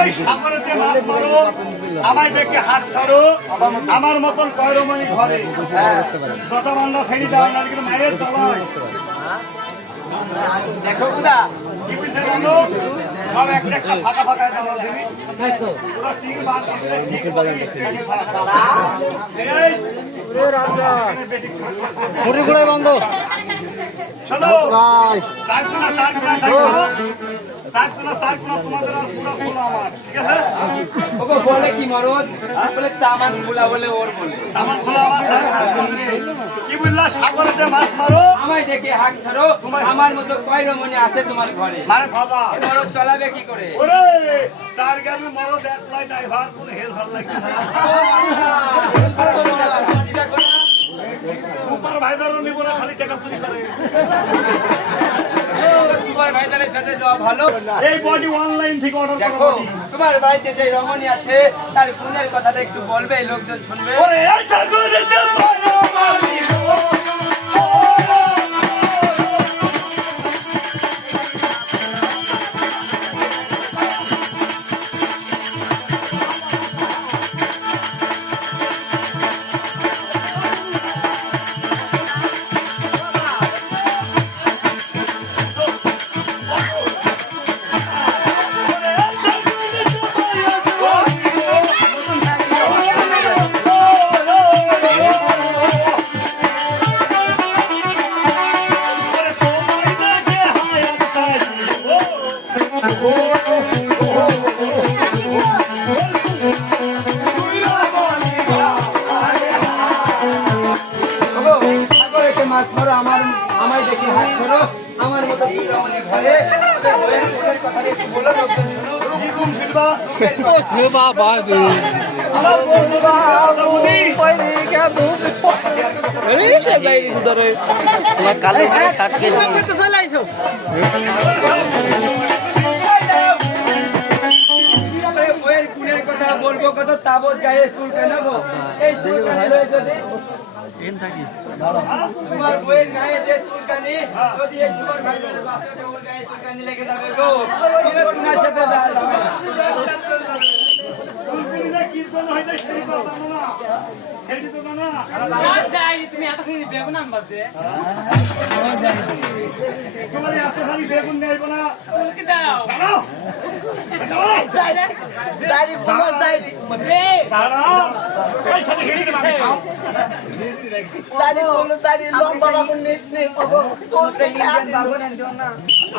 এই সাগরেতে মাছ মারো, আমায় দেখে হাত ছাড়ো, আমার মতন কয়রমণি ঘরে যত বান্ধা ফেরি দাও না, কিন্তু মায়ের তলায় দেখো বুদা কি বুঝতে পারলো? সব একটা একটা ফাঁকা ফাঁকা দেওয়া দিবি, পুরো তিন বার দিচ্ছে, ঠিক করে ইচ্ছে ফাঁকা। এই বেশি মুড়ি গুড়াই বন্ধ শোনো, তার কোনা তোমাদের আর পুরো খোলা আমার, ঠিক আছে? ওগো বলে কি মরদ বলে চামান খোলা বলে ওর বলে আমার খোলা আমার, কি বললা? সাগরেতে মাছ মারো, আমায় দেখে হাত ছাড়ো, আমার মতো কয় রমণী আছে তোমার ঘরে? মানে বাবা এই মরদ চলাবে কি করে? ওরে চার গাড়ির মরদ একলাই ড্রাইভার, কোন হেল ভাল লাগে না। সুপার ভাইদারও নিব না, খালি টাকা চুরি করে। সুপার ভাইদারের সাথে যাওয়া ভালো। এই বডি অনলাইন থেকে অর্ডার দেখো করো। তোমার বাড়িতে যে রমণী আছে তার গুণের কথাটা একটু বলবে, লোকজন শুনবে। ওরে এই সাগরেতে মাছ মারিও, ওগো, সাগরেতে মাছ মারো, আমায় দেখে হাত ছাড়ো, আমার মতো দুই রমণী ঘরে। ওদের বইয়ের গুণের কথাটা একটু বলো, লোকজন শুনো। দ্বিগুণ ফিরবা। বাবা আমার বন্ধুরা বলি তোমার কালে কাটকে বইয়ের গুণের কথা বলবো, কত তাবৎ গায়ে চুলকে নেবো। এই চুলকানি লয়ে যদি তোমার বইয়ের গায়ে যে চুলকানি, যদি এই সুপার ভাইজারের বাচ্চাটা ওর গায়ে চুলকানি লেগে যাবে গো, তুমি তোমার সাথে যাওয়া যাবে না। চুলকুনিরা কি জন্য হইছে সেই তো জানো না, সেটি তো জানো না। তুমি এতক্ষণ বেগুন আনবা যে তোমার এত খালি বেগুন নেইব না, চুলকি দাও দাঁড়াও দাঁড়াও, এই সাথে ঘিরে মাঝে খাও।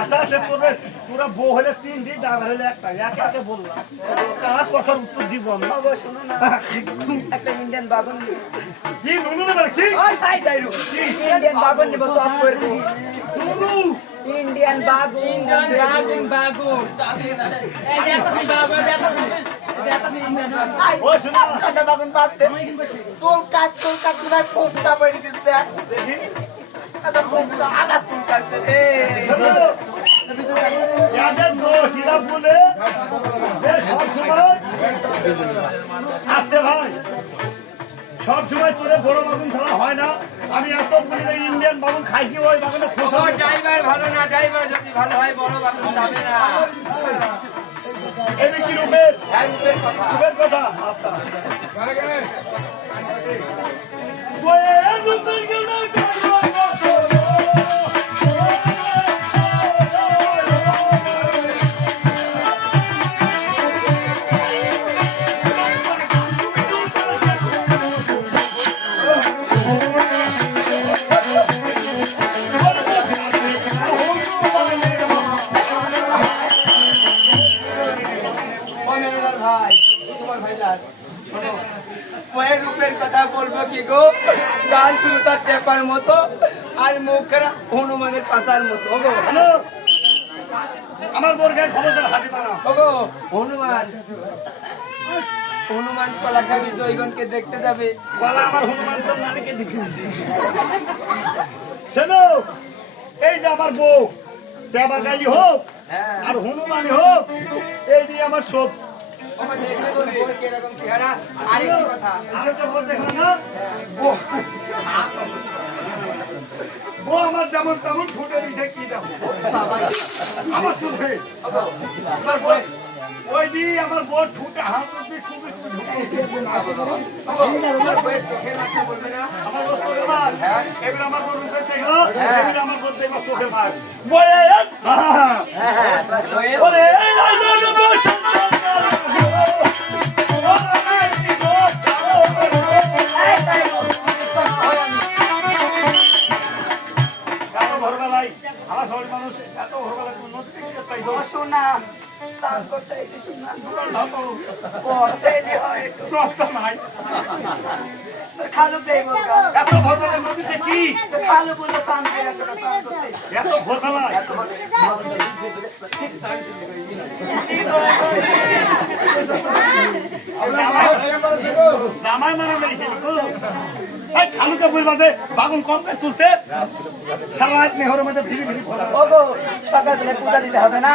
আচ্ছা তোদের পুরো বউ হলে তিনটি ড্রাইভার হলে একটা, একে একে বললাম কার কথার উত্তর দিব আমি। একটা ইন্ডিয়ান বাগন কি নুনু না কি ইন্ডিয়ান বাগন নিব, সব করে দেবো। নুনু ইন্ডিয়ান বাগন বাগুন বাগুন এই দেখো বাবা দেখো ও শোনা বাগন পাচ্ছে চুল কাট তোমার পোকটা পড়ে গেছে। দেখি আগার চুল কাটতে রে। যাদের দোষ এরা বলে যে সবসময় আসতে ভাই, সবসময় তোরে বড় বাগুন খেলা হয় না। আমি এত বলি যে ইন্ডিয়ান বাগুন খাই কি ওই বাগুনে খোঁজ ও ড্রাইভার ভালো না, ড্রাইভার যদি ভালো হয় বড় বাগন যাবে না। এমনি কি রূপের হ্যাঁ, রূপের কথা। রূপের কথা। আচ্ছা ওই রূপের গানা ভাই সুপার ভাইজার শোনো, বইয়ের রূপের কথা বলবো কি গো, গাল চুলকার টেপার মতো আর মুখেরা হনুমানের পাতার মতো। ওগো আমার বোর গায়ে খবর হাতি বানা। ওগো হনুমান হনুমান কলা খাবি, জয়গণকে দেখতে যাবে। বলা আমার হনুমান তো নারীকে দিবি। শোনো, এই যে আমার বউ দেবাগালি হোক আর হনুমানই হোক, এই দিয়ে আমার সব আমার দেখলে তোর বউয়ের কিরকম চেহারা। আরেকটি কথা, আরেকটা বল দেখো না, ও আমার যেমন তেমন ফুটে দিতে কি দেবো আমার চলছে। তোমার বউ ওই দি আমার বোট ঠুটে হাত করতে খুবই তোমার বইয়ের চোখের মাথা বলবে না? আমার বোট চোখের মার এবার আমার বোট রূপে দেখো এবার আমার বোট দেখো চোখের মার বয়ে বইয়ের ওরে এই রাজা বোট এত ভোরবেলায় আমার শহরের মানুষ এত ভোরবেলায় নদী দেখতে তাই তো শোনা স্নান করতে এসে শোনা তো বসেনি হয় একটু চলতো নাই খালু দেই বলকা এত ভোরবেলায় নদীতে কি খালু বলে স্নান করে শোনা স্নান করতে এত ভোরবেলায় জামাই মানে খালুকে বলবা যে বাগুন কম করে তুলতে সারা রাত নেহরের মধ্যে ভিড়ি ভিড়ি ফোলা ওগো সকালে পূজা দিতে হবে না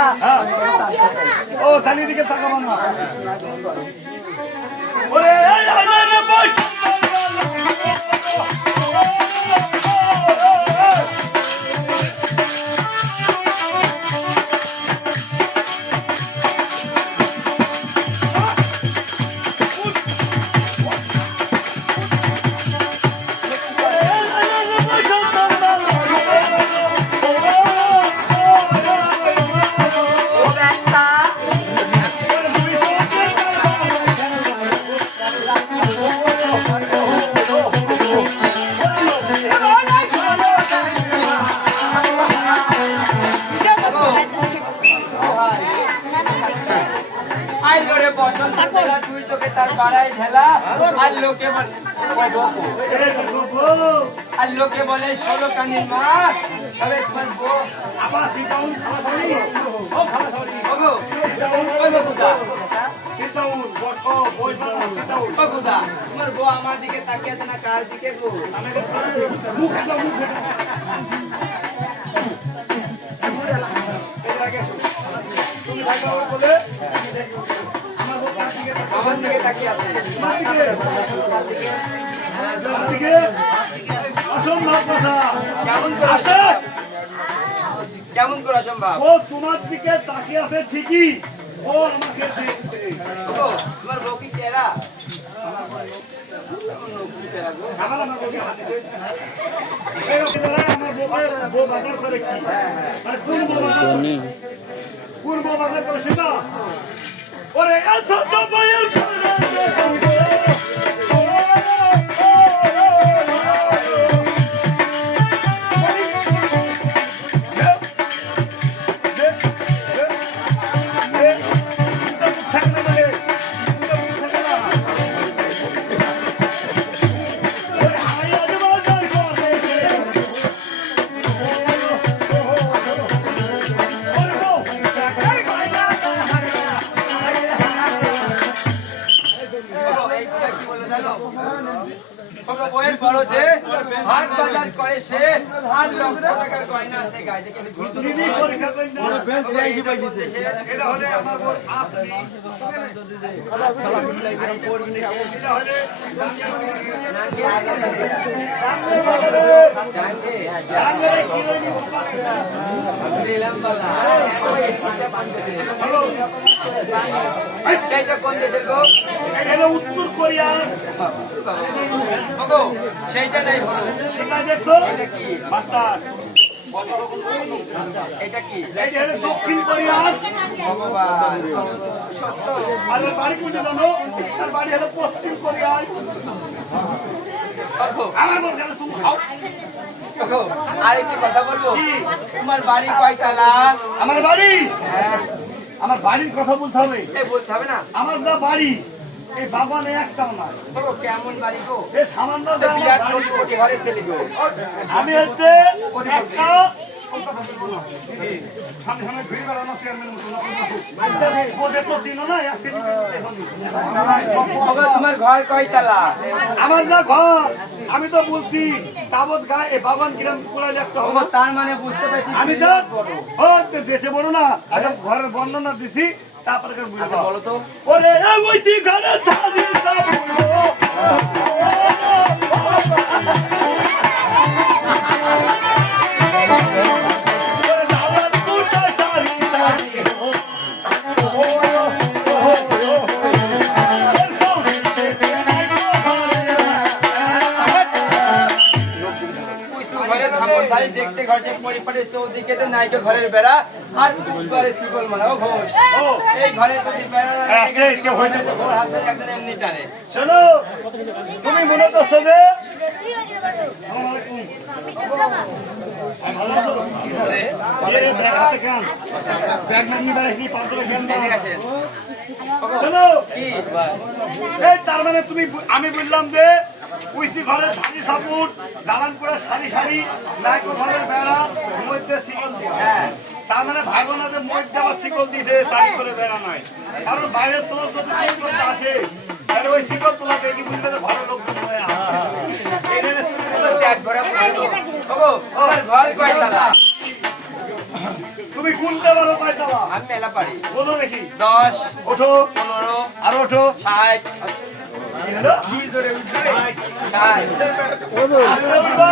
ও খালি দিকে তাকাবো না ওরে এই আইনে বস আই লোরে বসন্ত বেলা তুই তোকে তার বাড়াই ঢেলা আর লোকে বলে আর লোকে বলে ষোলো কানির মা তবে তোমার বউ আবার সিটাউন খালাসরি ও খালাসরি ওগো ওগো খুদা সিটাউন ও বই বাবা সিটাউন ও খুদা তোমার বউ আমার দিকে তাকিয়ে আছে না কার দিকে গো মুখ একটা মুখ তুমি থাকো বলে আমার বোন কার দিকে আমার দিকে তাকিয়ে আছে তোমার দিকে অসম্ভব কথা কেমন করে আছে কেমন করে অসম্ভব ও তোমার দিকে তাকিয়ে আছে ঠিকই ও আমাকে দেখছে ওগো তোমার বউ কি চেহারা আমার বউকে হাতে দে এই ওখানে আমার বউ বাজার করে কি আর কোন বউ বাজার করে? কোন বউ বাজার করে সেটা ওরে এত তো বইয়ের বইয়ের খরচে হাট বাজার করে সে আর লক্ষ টাকার গয়না আছে গায়ে দেখে দিদি পরীক্ষা করি না এটা হলে আমার বউ আসনি এটা হলে সেইটা কোন দেশের গো এটা হলো উত্তর কোরিয়া ওগো সেইটা নাই হলো সেটা দেখছো এটা কি মাস্টার এটা কি এইটা হলো দক্ষিণ কোরিয়ার ভগবান সত্য আর ওর বাড়ি কোনটা জানো তার বাড়ি হলো পশ্চিম কোরিয়ায় ওগো আমার বল গেলে শুধু খাও ওগো আর একটু কথা বলবো কি? তোমার বাড়ি কয়তলা আমার বাড়ি হ্যাঁ আমার বাড়ির কথা বলতে হবে এই বলতে হবে না আমার যা বাড়ি এই বাগানে একটাও না ওগো কেমন বাড়ি গো এই সামান্য তো যা আমার বিরাট বাড়ি। কোটি ঘরের ছেলে গো আমি হচ্ছে একটা সামনে সামনে ঘুরে বেড়ানো চেয়ারম্যান মতো ওদের তো চিনো না এক সিটি ওগো তোমার ঘর কয়তলা আমার না ঘর আমি তো বলছি তাবৎ গায়ে এই বাগান গ্রাম পুরাই একটা ওগো হবে তার মানে বুঝতে পারছি আমি তো ও তো দেশে বড় না আগে ঘরের বর্ণনা দিছি তারপরে বুঝবো বলো তো ওরে ওইটি ঘরে ধানি সাবুলো পরিপাটি চৌদিকে নাইকে ঘরের বেড়া আর ঘরে শিকল মারা ও ঘোষ ও এই ঘরে যদি বেড়া না হ্যাঁ, এই কেউ হয়েছে তো। ওর হাতে একজন এমনি টানে শোনো তুমি মনে করছো যে আসসালামু আলাইকুম। ভালো আছো? এই ব্যাগ হাতে কেন? ব্যাগ নিয়ে বেড়াই কি পাঁচটা কেন? এদিকে আসেন। শোনো কি এই তার মানে তুমি আমি বললাম যে কুইসি ঘরের ধানি সাপুট দালান করে সারি সারি নাইকো ঘরের বেড়া মধ্যে শিকল দিয়ে হ্যাঁ তার মানে ভাইবো না যে মধ্যে আবার শিকল দিতে সারি করে বেড়া নাই কারণ বাইরের চোর যদি চুরি করতে আসে তাহলে ওই শিকল তোলা দেখি বুঝবে যে ঘরের লোকজন হয়ে পেট ভরা খাইলো। ওগো, আমার ঘর কয়তলা? তুমি কোনটা বলো পাইতালা আমি মেলা পারি বলো নাকি 10 ওঠো 15 আর ওঠো 60 কি হলো কি জোরে উঠবে 60 আসলে উঠবা,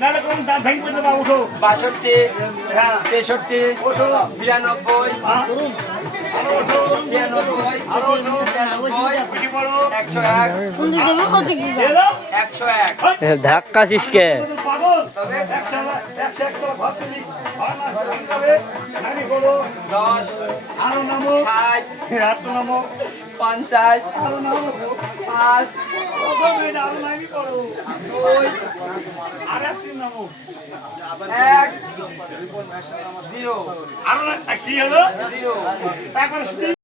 নাহলে কোন দাঁত ভেঙে পড়বে বা উঠো 62 হ্যাঁ 63 ওঠো 92 হ্যাঁ, আরো ওঠো 96 আরো ওঠো পিটি পড়ো 101 এলো 101 ধাক্কা শিসকে পাগল তবে একশো করে ঘর তুলি ঘর না ভাঙতে হবে নানি করো 10 আরো নামো 60 আরো নামো 50 আরো নামো 5 আরো নামি করো 2 আর এক সিন নামো 1 0 আরো কি হলো 0 তারপরে